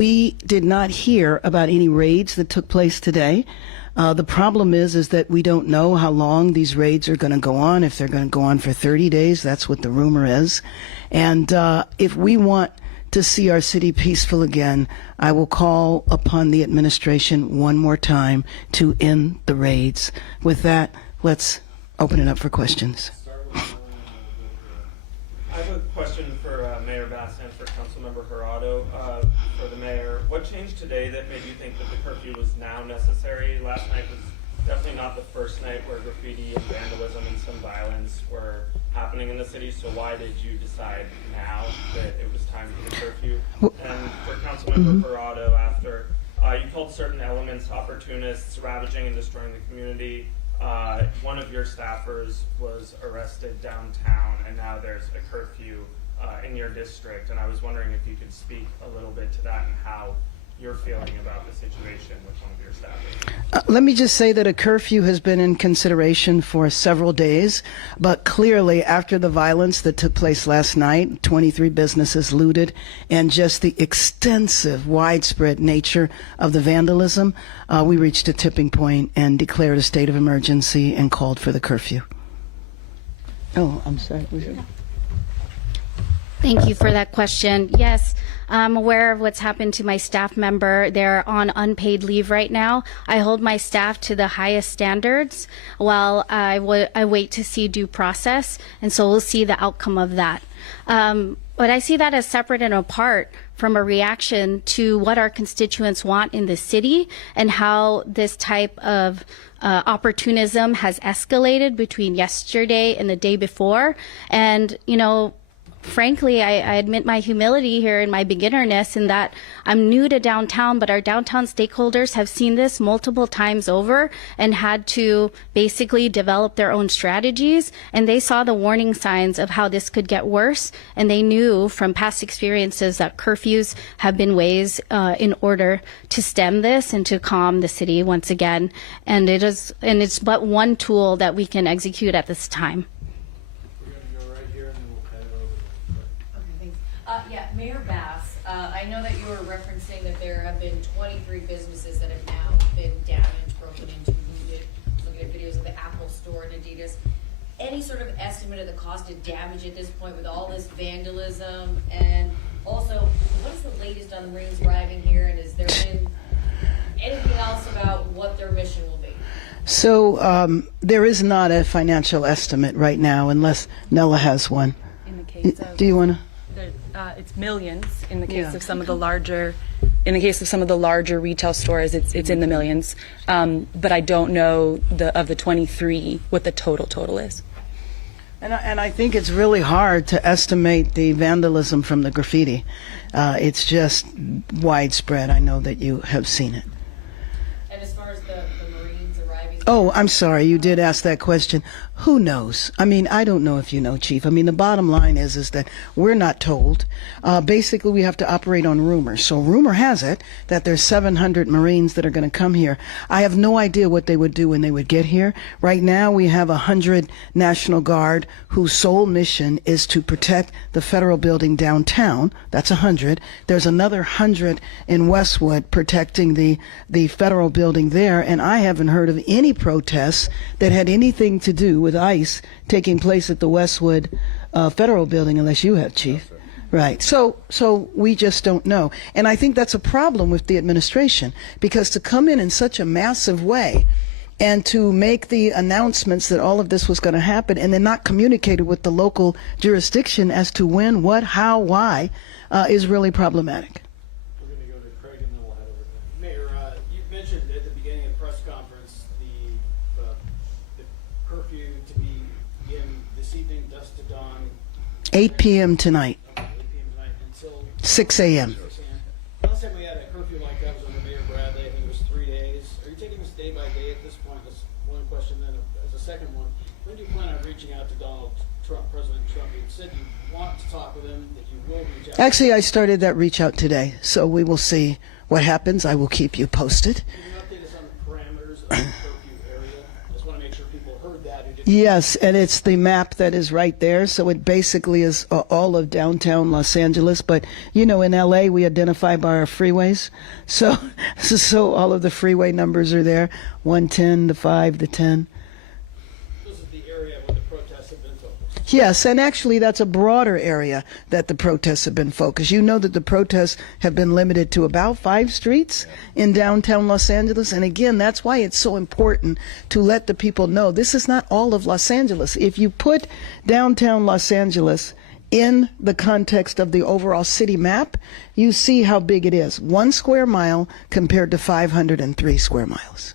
We did not hear about any raids that took place today. The problem is that we don't know how long these raids are going to go on. If they're going to go on for 30 days, that's what the rumor is. And if we want to see our city peaceful again, I will call upon the administration one more time to end the raids. With that, let's open it up for questions. I have a question for Mayor Bass and for Councilmember Jurado. For the mayor, what changed today that made you think that the curfew was now necessary? Last night was definitely not the first night where graffiti and vandalism and some violence were happening in the city, so why did you decide now that it was time for the curfew? And for Councilmember Jurado, after you called certain elements opportunists, ravaging and destroying the community, one of your staffers was arrested downtown, and now there's a curfew in your district, and I was wondering if you could speak a little bit to that and how you're feeling about the situation with one of your staffers. Let me just say that a curfew has been in consideration for several days, but clearly after the violence that took place last night, 23 businesses looted, and just the extensive, widespread nature of the vandalism, we reached a tipping point and declared a state of emergency and called for the curfew. Oh, I'm sorry. Thank you for that question. Yes, I'm aware of what's happened to my staff member. They're on unpaid leave right now. I hold my staff to the highest standards while I wait to see due process, and so we'll see the outcome of that. But I see that as separate and apart from a reaction to what our constituents want in the city and how this type of opportunism has escalated between yesterday and the day before. And, you know, frankly, I admit my humility here and my beginnerness in that I'm new to downtown, but our downtown stakeholders have seen this multiple times over and had to basically develop their own strategies. And they saw the warning signs of how this could get worse. And they knew from past experiences that curfews have been ways in order to stem this and to calm the city once again. And it's but one tool that we can execute at this time. Yeah, Mayor Bass, I know that you were referencing that there have been 23 businesses that have now been damaged, broken into, looted. Looking at videos of the Apple Store and Adidas. Any sort of estimate of the cost of damage at this point with all this vandalism? And also, what is the latest on the Marines arriving here? And has there been anything else about what their mission will be? So there is not a financial estimate right now, unless Nella has one. In the case of, do you want to? It's millions. In the case of some of the larger, retail stores, it's in the millions. But I don't know of the 23 what the total is. And I think it's really hard to estimate the vandalism from the graffiti. It's just widespread. I know that you have seen it. And as far as the Marines arriving... Oh, I'm sorry. You did ask that question. Who knows? I mean, I don't know if you know, Chief. I mean, the bottom line is that we're not told. Basically, we have to operate on rumors. So rumor has it that there's 700 Marines that are going to come here. I have no idea what they would do when they would get here. Right now, we have 100 National Guard whose sole mission is to protect the federal building downtown. That's 100. There's another 100 in Westwood protecting the federal building there. And I haven't heard of any protests that had anything to do with ICE taking place at the Westwood federal building, unless you have, Chief. Right. So we just don't know. And I think that's a problem with the administration, because to come in such a massive way and to make the announcements that all of this was going to happen and then not communicate it with the local jurisdiction as to when, what, how, why, is really problematic. We're going to go to Craig and then we'll head over there. Mayor, you mentioned at the beginning of the press conference the curfew to begin this evening, dusk to dawn. 8 p.m. tonight. 8 p.m. tonight until 6 a.m. Last time we had a curfew like that was under Mayor Bradley. I think it was 3 days. Are you taking this day by day at this point? That's one question. Then as a second one, when do you plan on reaching out to Donald Trump, President Trump? You said you want to talk with him, that you will reach out. Actually, I started that reach out today, so we will see what happens. I will keep you posted. Can you update us on the parameters of the curfew area? I just want to make sure people heard that who Yes, and it's the map that is right there. So it basically is all of downtown Los Angeles. But, you know, in LA, we identify by our freeways. So, so all of the freeway numbers are there, 110, the 5, the 10. This is the area where the protests have been focused. Yes, and actually that's a broader area that the protests have been focused. You know that the protests have been limited to about 5 streets in downtown Los Angeles. And again, that's why it's so important to let the people know this is not all of Los Angeles. If you put downtown Los Angeles in the context of the overall city map, you see how big it is. 1 square mile compared to 503 square miles.